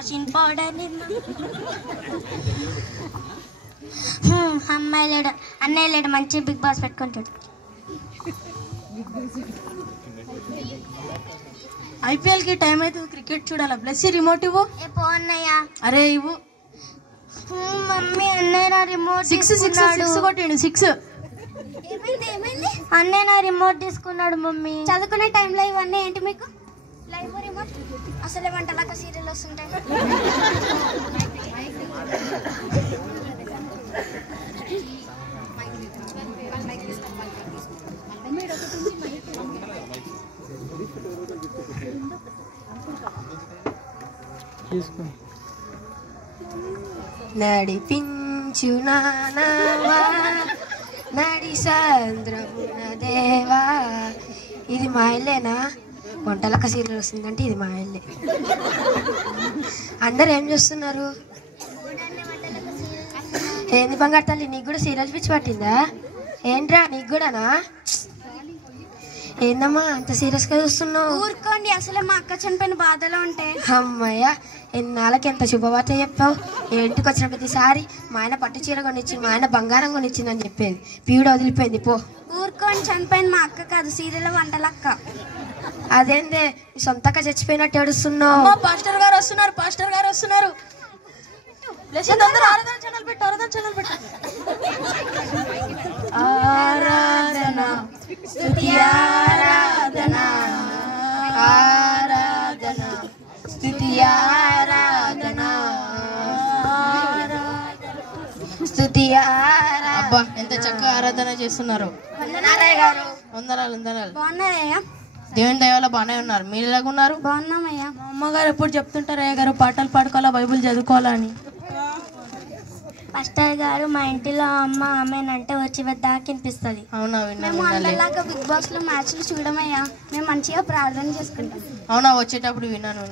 Washing powder అమ్మాయి లేడు అన్నయ్య లేడు మంచి బిగ్ బాస్ పెట్టుకుంటాడు. ఐపీఎల్కి టైం అవుతుంది, క్రికెట్ చూడాలా. బ్లెస్ రిమోట్ ఇవ్వు. పో అన్నయ్య. అరే ఇవ్వు. మమ్మీ అన్నయ్య నా రిమోట్ 6 కొట్టిండు 6. అన్నయ్య నా రిమోట్ తీసుకున్నాడు. మమ్మీ చదువుకునే టైంలో ఇవన్నీ ఏంటి మీకు? లైవ్ రిమోట్ అసలే వంటలాగా సీరియల్ వస్తుంటాయి. నడిపించు నానవా నడి సంద్రమున దేవా. ఇది మా ఇల్లేనా? వంటలక్క సీరియల్ వస్తుందంటే ఇది మా ఇల్లే. అందరు ఏం చూస్తున్నారు? ఏంది బంగారు తల్లి, నీకు కూడా సీరియల్ పిచ్చి పట్టిందా? ఏంట్రా నీకు కూడానా? ఏందమ్మా అంత సీరియస్గా చూస్తున్నావు? ఊరుకోండి, అసలే మా అక్క చనిపోయిన బాధలో ఉంటే. అమ్మయ్య, ఎన్నాళ్ళకి ఎంత శుభవార్త చెప్పావు. ఇంటికి వచ్చిన ప్రతిసారి మా ఆయన పట్టు చీర కొనిచ్చి మా ఆయన బంగారం కొనిచ్చిందని చెప్పేది. పీడ వదిలిపోయింది పో. ఊరుకోండి, చనిపోయింది మా అక్క కాదు, సీరియల్ వంటలక్క. అదేందే సొంతగా చచ్చిపోయినట్టు ఏడుస్తున్నావు? పాస్టర్ గారు వస్తున్నారు, పాస్టర్ గారు వస్తున్నారు. ఆరాధన ఛానల్ పెట్టు, ఆరాధన ఛానల్ పెట్టు. ఆరాధన స్తుతి ఆరాధన ఆరాధన స్తుతి ఆరాధన స్తుతి ఆరాధన. అబ్బా ఎంత చక్కగా ఆరాధన చేస్తున్నారు. వందనాలు వందనాలు. బాగున్నారయ్యా? దేవుని దయవల్ల బాగానే ఉన్నారు. మీరు ఎలాగున్నారు? బాగున్నామయ్యా. మా అమ్మగారు ఎప్పుడు చెప్తుంటారు అయ్య గారు పాటలు పాడుకోవాలా, బైబుల్ చదువుకోవాలా అని. పాస్టర్ గారు మా ఇంటిలో అమ్మ ఆమెనంటే వచ్చి దాకా వినిపిస్తుంది. అవునా? మేము అందరిలాగా బిగ్ బాస్ లో మ్యాచ్లు చూడమయ్యా. మేము మంచిగా ప్రార్థన చేసుకుంటాం. అవునా? వచ్చేటప్పుడు విన్నాను.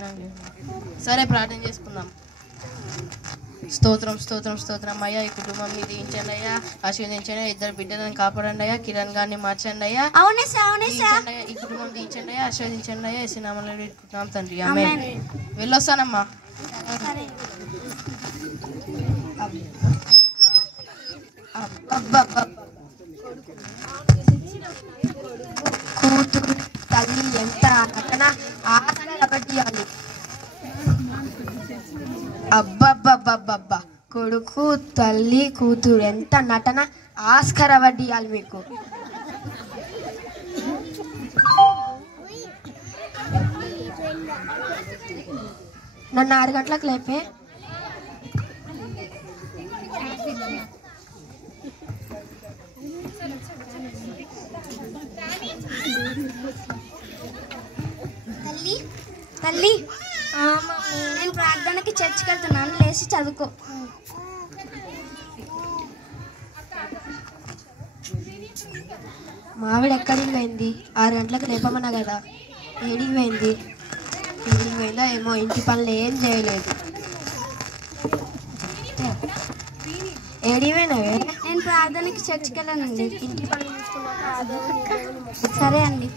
సరే ప్రార్థన చేసుకుందాం. స్తోత్రం స్తోత్రం స్తోత్రం అయ్యా. ఈ కుటుంబం మీద దీవించండి అయ్యా, ఆశీర్వదించండి. 2 బిడ్డలను కాపాడండి అయ్యా. కిరణ్ గారిని మార్చండి అయ్యా. అవునే సార్. ఈ కుటుంబం దీవించండి అయ్యా, ఆశీర్వదించండి అయ్యా. యేసు నామములో వేడుకుంటున్నాం తండ్రి, ఆమేన్. వెళ్ళొస్తానమ్మా. కూతురు తల్లి ఎంత నటన ఆశపట్టియాలి. అబ్బబ్బబ్బబ్బబ్బా, కొడుకు తల్లి కూతురు ఎంత నటన ఆస్కర్ అవార్డు ఇవ్వాలి మీకు. నన్ను 6 గంటలకు లేపే. తల్లి తల్లి నేను ప్రార్థనకి చర్చికి వెళ్తున్నాను, లేచి చదువుకో. మావిడ ఎక్కడికి పోయింది? 6 గంటలకు లేపమన్నా కదా, ఏడికి పోయింది? ఏడికి పోయిందో ఏమో, ఇంటి పనులు ఏం చేయలేదు. ఏడికి పోయినావే? నేను ప్రార్థనకి చర్చికి వెళ్ళానండి. ఇంటి పనులు చూసుకున్నాక సరే అండి.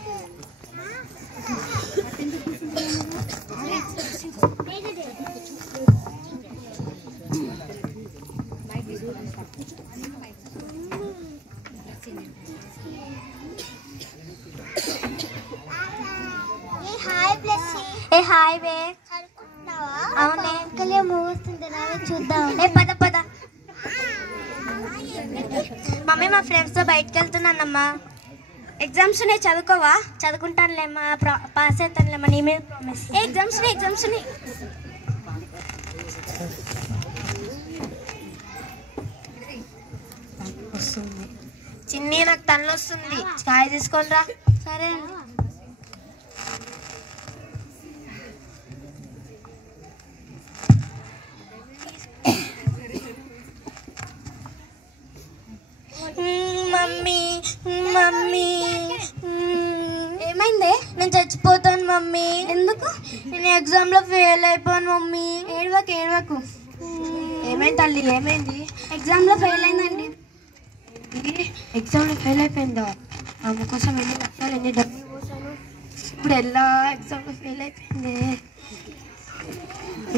హాయ్ వే. అవునే మూవొస్తుంది, చూద్దాం. పద పద. మమ్మీ మా ఫ్రెండ్స్తో బయటకు వెళ్తున్నానమ్మా. ఎగ్జామ్స్ ఉన్నాయి, చదువుకోవా? చదువుకుంటానులేమ్మా, పాస్ అవుతానులేమ్మా, నీ మీద ప్రామిస్. ఎగ్జామ్స్ వస్తుంది. చిన్ని నాకు తనలో వస్తుంది, ఛాయ్ తీసుకొని రా. సరే అండి. మమ్మీ మమ్మీ ఏమైందే? నేను చచ్చిపోతాను మమ్మీ. ఎందుకు? నేను ఎగ్జామ్లో ఫెయిల్ అయిపోయాను మమ్మీ. ఏడవకు. ఏమైంది తల్లి, ఏమైంది? ఎగ్జామ్లో ఫెయిల్ అయిందండి. ఎగ్జామ్లో ఫెయిల్ అయిపోయిందా? అమ్మ కోసం ఎన్ని లక్షలు ఎన్ని డబ్బులు పోసాను, ఇప్పుడు ఎలా ఎగ్జామ్లో ఫెయిల్ అయిపోయింది.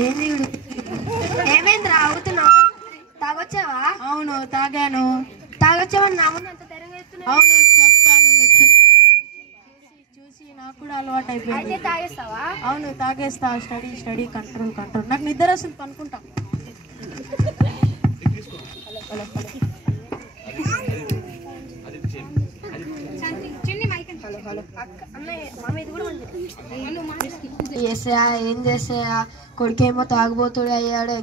ఏంది ఇప్పుడు అవును చెప్తా, నేను చూసి నాకు కూడా అలవాటు అయిపోయింది. అవును తాగేస్తా. Study control. నాకు నిద్ర వస్తుంది, పనుకుంటా. చేసాయా ఏం చేసాయా? కొడుకేమో తాగుబోతుడు అయ్యాడు,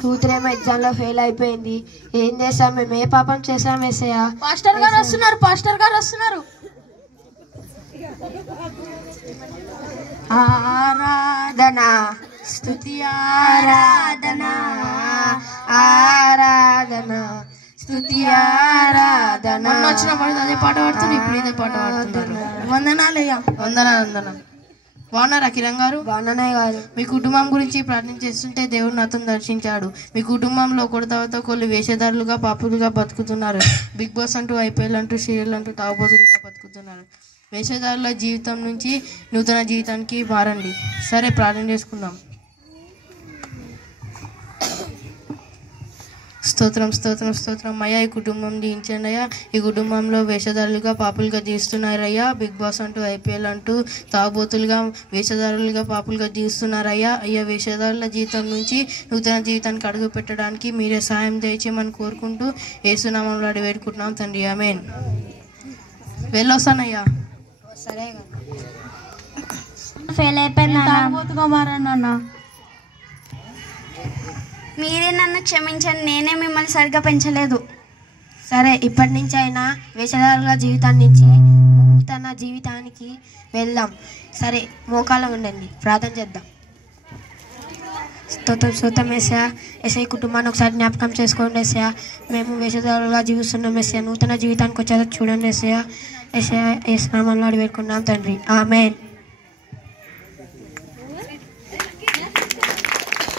కూతురేమో ఎగ్జామ్లో ఫెయిల్ అయిపోయింది. ఏం చేసాం? మేము ఏ పాపం చేసాం వేసయా? పాస్టర్ గారు వస్తున్నారు. ఆరాధనా స్తుతి ఆరాధనా స్తుతి ఆరాధనా. వచ్చినప్పుడు అదే పాట పాడుతున్నారు, ఇప్పుడు ఇదే పాట పాడుతున్నారు. వందనాలయ్యా. వందనాలు. బాగున్నారా కిరణ్ గారు? బాగున్నాయి గారు. మీ కుటుంబం గురించి ప్రార్థన చేస్తుంటే దేవుడు నాతో దర్శించాడు. మీ కుటుంబంలో ఒకటి తర్వాత ఒకళ్ళు వేషధారులుగా పాపులుగా బతుకుతున్నారు. బిగ్ బాస్ అంటూ ఐపీఎల్ అంటూ సీరియల్ అంటూ తాగుబోతులుగా బతుకుతున్నారు. వేషధారుల జీవితం నుంచి నూతన జీవితానికి మారండి. సరే, ప్రార్థన చేసుకుందాం. స్తోత్రం అయ్యా. ఈ కుటుంబం దీవించండి అయ్యా. ఈ కుటుంబంలో వేషధారులుగా పాపులుగా జీవిస్తున్నారయ్యా. బిగ్ బాస్ అంటూ ఐపీఎల్ అంటూ తాగుబోతులుగా వేషధారులుగా పాపులుగా జీవిస్తున్నారయ్యా. అయ్యా, వేషధారుల జీవితం నుంచి నూతన జీవితానికి అడుగు పెట్టడానికి మీరే సహాయం దయచేయమని కోరుకుంటూ యేసునామంలో అడిగి వేడుకుంటున్నాం తండ్రి, ఆమేన్. వెళ్ళొస్తానయ్యా. సరే ఫెయిల్ అయిపోయింది. తాగుబోతుగా మారన్నా. మీరే నన్ను క్షమించండి, నేనే మిమ్మల్ని సరిగ్గా పెంచలేదు. సరే, ఇప్పటి నుంచి అయినా వేషధారుల జీవితాన్ని నుంచి నూతన జీవితానికి వెళ్దాం. సరే, మోకాలు ఉండండి, ప్రార్థన చేద్దాం. స్తోత్రం ఏసయ్యా. ఏసయ్య కుటుంబాన్ని ఒకసారి జ్ఞాపకం చేసుకోండి ఏసయ్యా. మేము వేషధారులుగా జీవిస్తున్నాం ఏసయ్యా. నూతన జీవితానికి వచ్చేది చూడండి ఏసయ్యా. ఏసయ్య యేసు నామములో అడిగి వేడుకున్నాం తండ్రి, ఆమేన్.